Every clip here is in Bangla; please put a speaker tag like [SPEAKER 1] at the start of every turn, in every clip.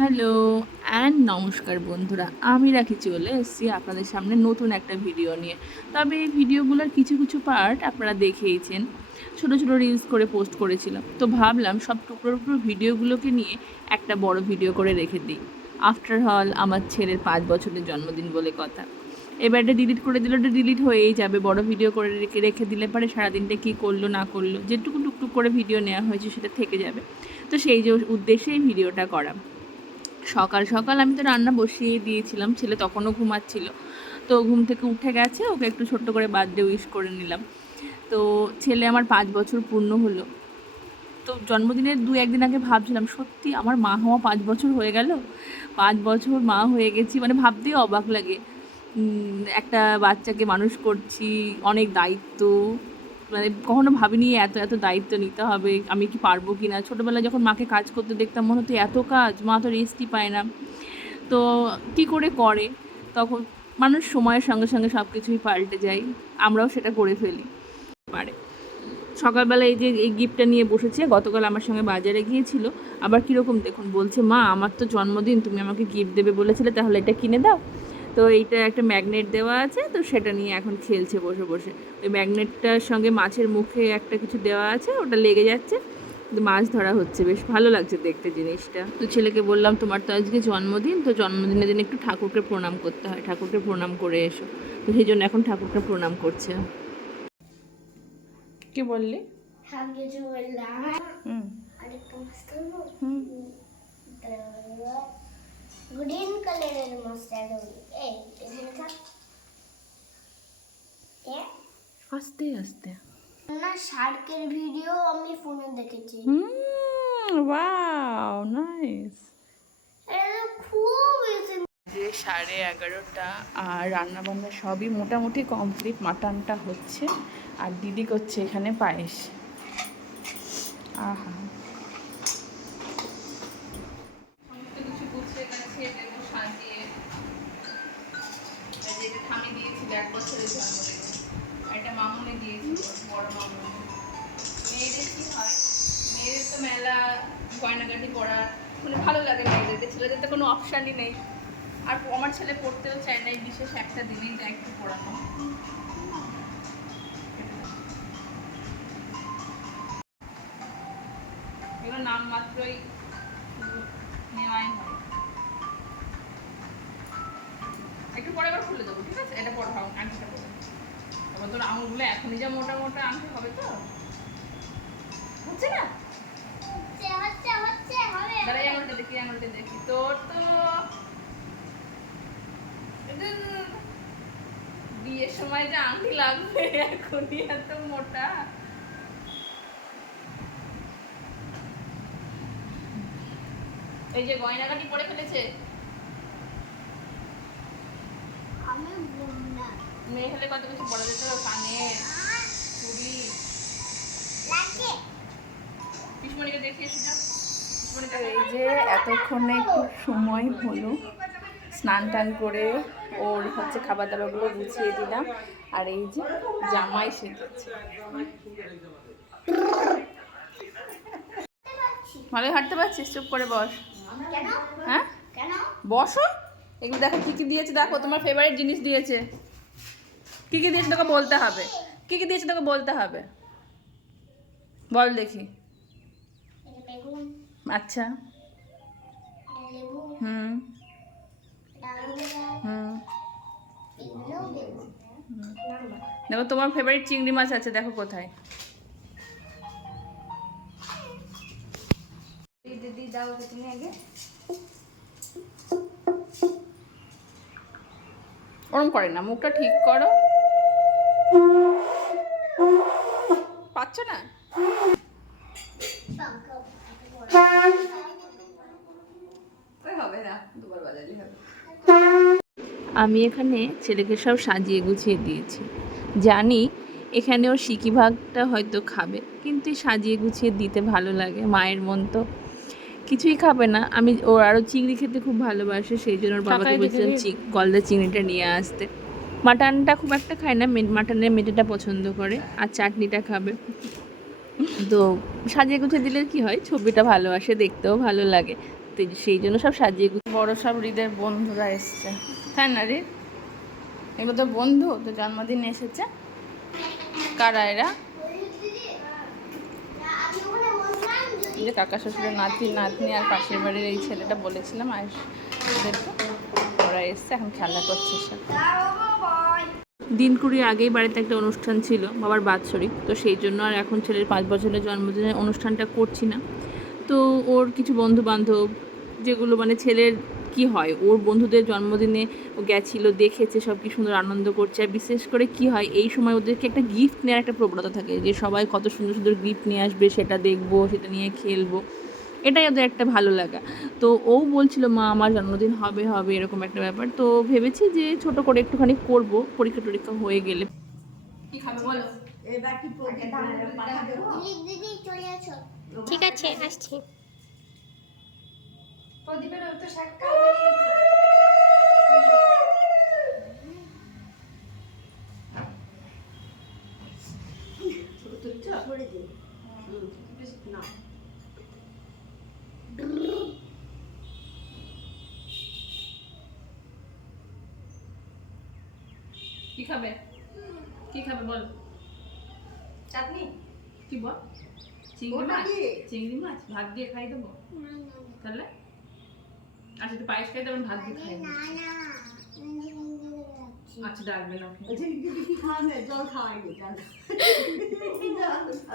[SPEAKER 1] হ্যালো, অ্যান্ড নমস্কার বন্ধুরা, আমি রাখি চলে এসেছি আপনাদের সামনে নতুন একটা ভিডিও নিয়ে। তবে এই ভিডিওগুলোর কিছু কিছু পার্ট আপনারা দেখেইছেন, ছোটো ছোটো রিলস করে পোস্ট করেছিলাম। তো ভাবলাম সব টুকরো টুকরো ভিডিওগুলোকে নিয়ে একটা বড় ভিডিও করে রেখে দিই। আফটার হল আমার ছেলের পাঁচ বছরের জন্মদিন বলে কথা। এবার এটা ডিলিট করে দিলে ওটা ডিলিট হয়েই যাবে। বড় ভিডিও করে রেখে রেখে দিলে পরে সারাদিনটা কী করল, না করল, যেটুকু টুকটুক করে ভিডিও নেওয়া হয়েছে সেটা থেকে যাবে। তো সেই যে উদ্দেশ্যেই ভিডিওটা করা। সকাল সকাল আমি তো রান্না বসিয়ে দিয়েছিলাম, ছেলে তখনও ঘুমাচ্ছিল। তো ঘুম থেকে উঠে গেছে, ওকে একটু ছোট্ট করে বার্থডে উইশ করে নিলাম। তো ছেলে আমার পাঁচ বছর পূর্ণ হলো। তো জন্মদিনের দু একদিন আগে ভাবছিলাম, সত্যি আমার মা হওয়া পাঁচ বছর হয়ে গেল? পাঁচ বছর মা হয়ে গেছি মানে ভাবতেই অবাক লাগে। একটা বাচ্চাকে মানুষ করছি, অনেক দায়িত্ব। মানে কখনো ভাবিনি এত এত দায়িত্ব নিতে হবে, আমি কি পারব কি না ছোটোবেলায় যখন মাকে কাজ করতে দেখতাম, মনে হতো এত কাজ, মা তো রেস্টই পায় না। তো কি করে করে? তখন মানুষ সময়ের সঙ্গে সঙ্গে সব কিছুই পাল্টে যায়, আমরাও সেটা করে ফেলি। পারে। সকালবেলা এই যে, এই গিফটটা নিয়ে বসেছে, গতকাল আমার সঙ্গে বাজারে গিয়েছিল। আবার কীরকম দেখুন, বলছে, মা, আমার তো জন্মদিন, তুমি আমাকে গিফট দেবে বলেছিলে, তাহলে এটা কিনে দাও। তো এইটা একটা ম্যাগনেট দেওয়া আছে তো সেটা নিয়ে এখন খেলছে বসে বসে। ওই ম্যাগনেটটার সঙ্গে মাছের মুখে একটা কিছু দেওয়া আছে ওটা লেগে যাচ্ছে। মাছ ধরা হচ্ছে বেশ ভালো লাগছে দেখতে জিনিসটা। তো ছেলেকে বললাম তোমার তো আজকে জন্মদিন তো জন্মদিনের দিন একটু ঠাকুরকে প্রণাম করতে হয় ঠাকুরকে প্রণাম করে এসো। তো সেই জন্য এখন ঠাকুরকে প্রণাম করছে। কি বললি?
[SPEAKER 2] আগে
[SPEAKER 1] হুম। হুম।
[SPEAKER 2] গ্রিন কালারের ধরি এই
[SPEAKER 1] আস্তে আস্তে।
[SPEAKER 2] না শার্কের ভিডিও আমি ফোনে দেখেছি।
[SPEAKER 1] হুম ওয়াও নাইস যে সাড়ে এগারোটা আর রান্না বান্না সবই মোটামুটি কমপ্লিট মাটনটা হচ্ছে। আর দিদি করছে এখানে পায়েস। আহা। ভালো লাগে মেয়েদেরকে ছেলেদের তো কোনো অপশানই নেই আর আমার ছেলে পড়তেও চায় না বিশেষ একটা দিনেই যায় একটু পড়ানো এগুলো নাম মাত্রই নেওয়াই হয় একটু পরে আবার খুলে দেবো, ঠিক আছে? এটা পর ভাও আংটিটা পরে তারপর তোর আঙুলগুলো এখনই যা মোটা মোটা আংটি হবে তো? হচ্ছে না?
[SPEAKER 2] হচ্ছে হচ্ছে হচ্ছে হবে
[SPEAKER 1] দাঁড়া এই আঙুলটা দেখি আঙুলটা দেখি। তোর তো বিয়ের সময় যে আংটি লাগবে এখনই এত মোটা। এই যে গয়নাগাটি পরে ফেলেছে
[SPEAKER 2] আমি বুমনা
[SPEAKER 1] মেয়ে হলে কত কিছু পরা যেত কানের চুড়ি। পিসমণিকে দেখিয়ে এই যে এতক্ষণে একটু সময় হলো স্নান টান করে ওর হচ্ছে খাবার দাবারগুলো গুছিয়ে দিলাম আর এই যে জামাই সেজেছে। ভালোই হাঁটতে পারছিস? চুপ করে বস। হ্যাঁ? বসো। এগুলো দেখো কী কী দিয়েছে? দেখো তোমার ফেভারিট জিনিস দিয়েছে। কী কী দিয়েছে তোকে বলতে হবে? কী কী দিয়েছে তোকে বলতে হবে? বল দেখি। আচ্ছা। হুম। হুম। দেখো তোমার ফেভারিট চিংড়ি মাছ আছে দেখো কোথায়।
[SPEAKER 2] দিদি দাও তুমি আগে।
[SPEAKER 1] ওরম করে না মুখটা ঠিক করো। পাচ্ছ না? হবে না দুবার বাজালি হবে। আমি এখানে ছেলেকে সব সাজিয়ে গুছিয়ে দিয়েছি। জানি এখানে ওর সিকি ভাগটা হয়তো খাবে কিন্তু সাজিয়ে গুছিয়ে দিতে ভালো লাগে মায়ের মন তো। কিছুই খাবে না। আমি ওর আরও চিংড়ি খেতে খুব ভালোবাসে সেই জন্য ওর বাবাকে বলছিলাম গলদা চিংড়িটা নিয়ে আসতে। মাটনটা খুব একটা খায় না মাটনের মেটেটা পছন্দ করে, আর চাটনিটা খাবে। তো সাজিয়ে গুছিয়ে দিলে কি হয়, ছবিটা ভালো আসে, দেখতেও ভালো লাগে। তো সেই জন্য সব সাজিয়ে গুছিয়ে বড় সব হৃদের বন্ধুরা এসছে। তাই না রে এগুলো তো বন্ধু, তো জন্মদিন এসেছে। কারা এরা? যে কাকা শ্বশুরের নাতি, নাতনি আর পাশের বাড়ির এই ছেলেটা বলেছিলাম আর ওরা এসছে, এখন খেলা করছে সব। দিন কুড়ি আগেই বাড়িতে একটা অনুষ্ঠান ছিল, বাবার বাৎসরিক। তো সেই জন্য আর এখন ছেলের পাঁচ বছরের জন্মদিনের অনুষ্ঠানটা করছি না। তো ওর কিছু বন্ধু বান্ধব যেগুলো মানে ছেলের কি হয়, ওর বন্ধুদের জন্মদিনে ও গেছিল, দেখেছে সব কি সুন্দর আনন্দ করছে। আর বিশেষ করে কি হয়, এই সময় ওদেরকে একটা গিফট নেওয়ার একটা প্রবণতা থাকে যে, সবাই কত সুন্দর সুন্দর গিফট নিয়ে আসবে, সেটা দেখব, সেটা নিয়ে খেলব। এটাই ওদের একটা ভালো লাগা। তো ও বলছিল মা আমার জন্মদিন হবে হবে এরকম একটা ব্যাপার। তো ভেবেছি যে ছোট করে একটুখানি করব পরীক্ষা টরীক্ষা হয়ে গেলে। কি খাবে বলো?
[SPEAKER 2] দিদি দিদি চলে আসো।
[SPEAKER 3] ঠিক আছে আসছি।
[SPEAKER 1] কি খাবে? কি খাবে বল।
[SPEAKER 4] চাটনি?
[SPEAKER 1] কি বল? চিংড়ি মাছ? চিংড়ি মাছ? ভাত দিয়ে খাই দেবো? তাহলে? আচ্ছা তো পায়েস খাই দেবেন ভাত দিয়ে খাই আচ্ছা ডাকবেন
[SPEAKER 4] জল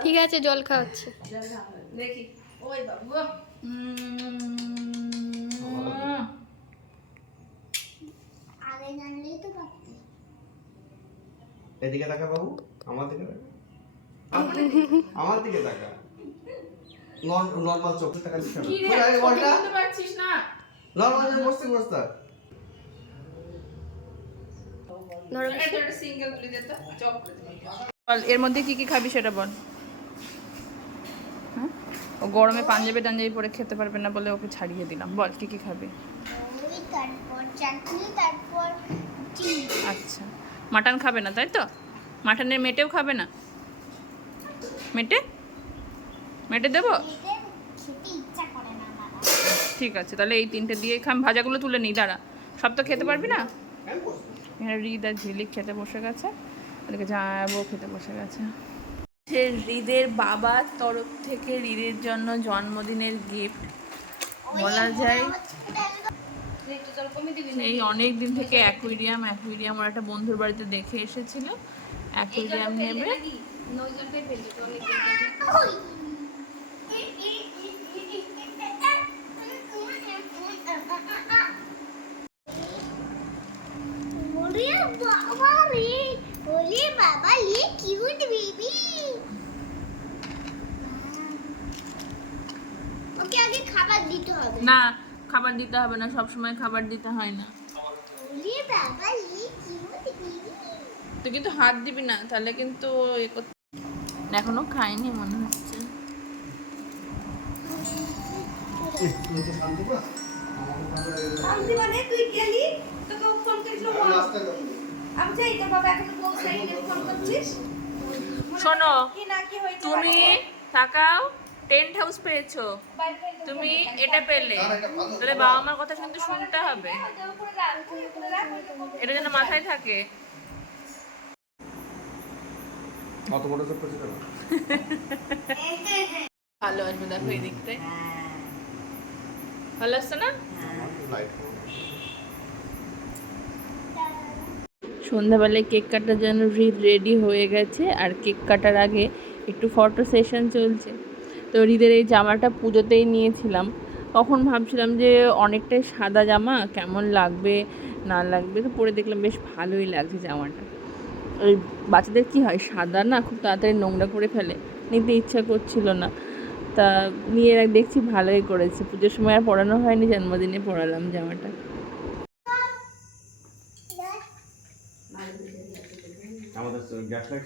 [SPEAKER 3] ঠিক আছে জল খাওয়াচ্ছি।
[SPEAKER 1] দেখি। ওই বাবু
[SPEAKER 2] আগে জানলেই তো পারতি
[SPEAKER 5] এদিকে তাকা বাবু আমার দিকে তাকা আমার দিকে তাকা নর্মাল চোখ।
[SPEAKER 1] পারছিস না।
[SPEAKER 5] নর্মাল বসতে বসতে।
[SPEAKER 3] ধরো
[SPEAKER 1] এটা একটা সিঙ্গেল তুলে দে তো চপ করে দে। বল এর মধ্যে কি কি খাবি সেটা বল। হ্যাঁ ও গরমে পাঞ্জাবি টাঞ্জাবি পরে খেতে পারবে না বলে ওকে ছাড়িয়ে দিলাম। বল কি কি খাবি? আচ্ছা। মাটন খাবে না, তাই তো? মাটনের মেটেও খাবে না। মেটে? মেটে দেবো? ঠিক আছে, তাহলে এই তিনটে দিয়ে খাম। ভাজাগুলো তুলে নিই, দাঁড়া। সব তো খেতে পারবি না? এখানে হৃদ আর ঝিলিক খেতে বসে গেছে। ওদেরকে জামাইবাবু খেতে বসে গেছে। হৃদের বাবার তরফ থেকে হৃদের জন্য জন্মদিনের গিফট বলা যায়। এই অনেক দিন থেকে অ্যাকুইরিয়াম অ্যাকুইরিয়াম ওর একটা বন্ধুর বাড়িতে দেখে এসেছিল। অ্যাকুইরিয়াম নেবে।
[SPEAKER 2] বাবা রে ওরে বাবা লে কিউট বেবি? ওকে আগে খাবার দিতে হবে।
[SPEAKER 1] না খাবার দিতে হবে না সব সময় খাবার দিতে হয় না। তুই কিন্তু হাত দিবি না তাহলে কিন্তু এখনও খাইনি মনে হচ্ছে। শোনো তুমি তাকাও টেন্ট হাউস পেয়েছ। তুমি এটা পেলে। তাহলে বাবা মার কথা কিন্তু শুনতে হবে। এটা যেন মাথায় থাকে। ভালো আসবে দেখো এই দিকটায়। ভালো আসছে না?
[SPEAKER 5] লাইট
[SPEAKER 1] সন্ধ্যাবেলায় কেক কাটার জন্য রেডি হয়ে গেছে আর কেক কাটার আগে একটু ফটো সেশন চলছে। তো হৃদের এই জামাটা পুজোতেই নিয়েছিলাম। তখন ভাবছিলাম যে অনেকটাই সাদা জামা, কেমন লাগবে, না লাগবে, তো পরে দেখলাম বেশ ভালোই লাগছে জামাটা। ওই বাচ্চাদের কি হয়, সাদা না খুব তাড়াতাড়ি নোংরা করে ফেলে, নিতে ইচ্ছা করছিল না। তা নিয়ে দেখছি ভালোই করেছে। পুজোর সময় আর পরানো হয়নি, জন্মদিনে পরালাম জামাটা।
[SPEAKER 5] আমাদের গ্যাস লাইট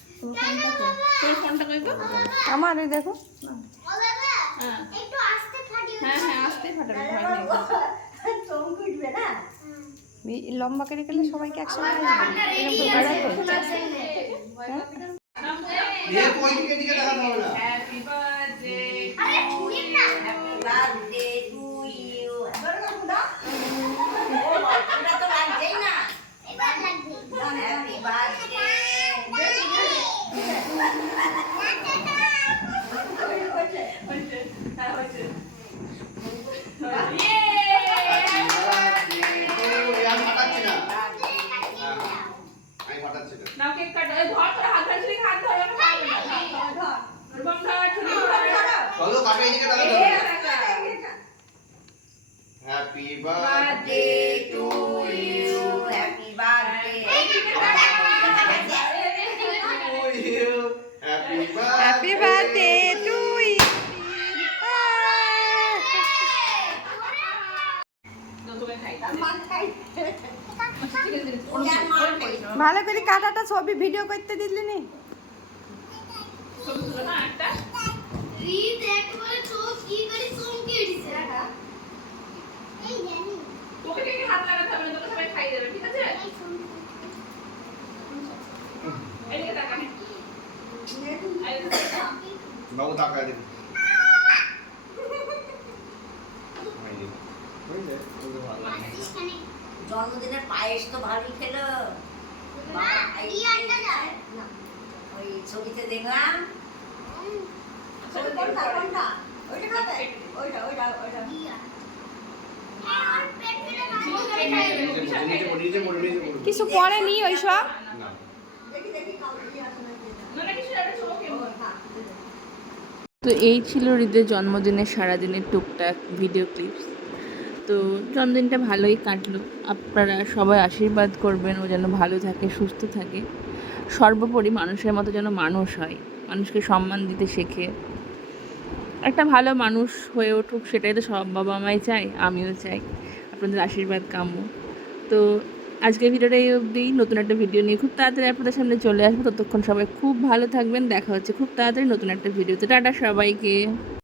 [SPEAKER 3] আমার এই দেখো। লম্বা করে গেলে সবাইকে একসঙ্গে আসবে এরকম
[SPEAKER 5] Ah, hoje. হয়নি। হয়েছে? ওগুলো ভালো।
[SPEAKER 2] আসিস কেন
[SPEAKER 4] জন্মদিনের পায়েস তো ভালোই খেলো ওই ছবিতে দেখলাম। কোনটা কোনটা? ওইটা ওইটা ওইটা ওইটা।
[SPEAKER 3] কিছু পড়েনি ওইসব?
[SPEAKER 1] কিছু
[SPEAKER 4] হ্যাঁ
[SPEAKER 1] তো এই ছিল হৃদের জন্মদিনের সারাদিনের টুকটাক ভিডিও ক্লিপস তো জন্মদিনটা ভালোই কাটলো। আপনারা সবাই আশীর্বাদ করবেন, ও যেন ভালো থাকে, সুস্থ থাকে। সর্বোপরি মানুষের মতো যেন মানুষ হয়, মানুষকে সম্মান দিতে শেখে। একটা ভালো মানুষ হয়ে উঠুক, সেটাই তো সব বাবা মাই চাই আমিও চাই। আপনাদের আশীর্বাদ কাম্য। তো আজকের ভিডিওটা এই অবধি। নতুন একটা ভিডিও নিয়ে খুব তাড়াতাড়ি আপনাদের সামনে চলে আসব। ততক্ষণ সবাই খুব ভালো থাকবেন। দেখা হচ্ছে খুব তাড়াতাড়ি নতুন একটা ভিডিওতে। টাটা সবাইকে।